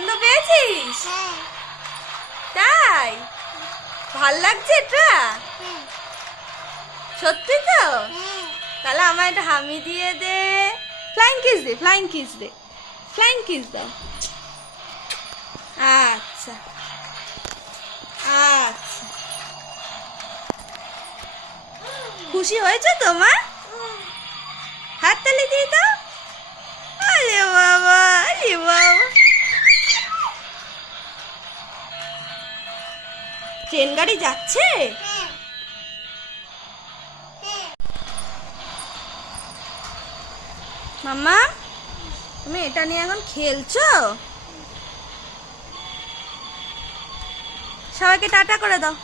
আনন্দ পেয়েছিস? তাই ভাল লাগছে এটা? সত্যি তো? তাহলে আমার একটা হামি দিয়ে দে। ফ্লাইং কিস দে, ফ্লাইং কিস দে, ফ্লাইং কিস দাও। আচ্ছা আচ্ছা, খুশি হয়েছে তোমার? হাততালি দিয়ে দাও। আরে বাবা, আরে বাবা, ট্রেন গাড়ি যাচ্ছে? মাম্মা, তুমি এটা নিয়ে এখন খেলছো? সবাইকে টাটা করে দাও।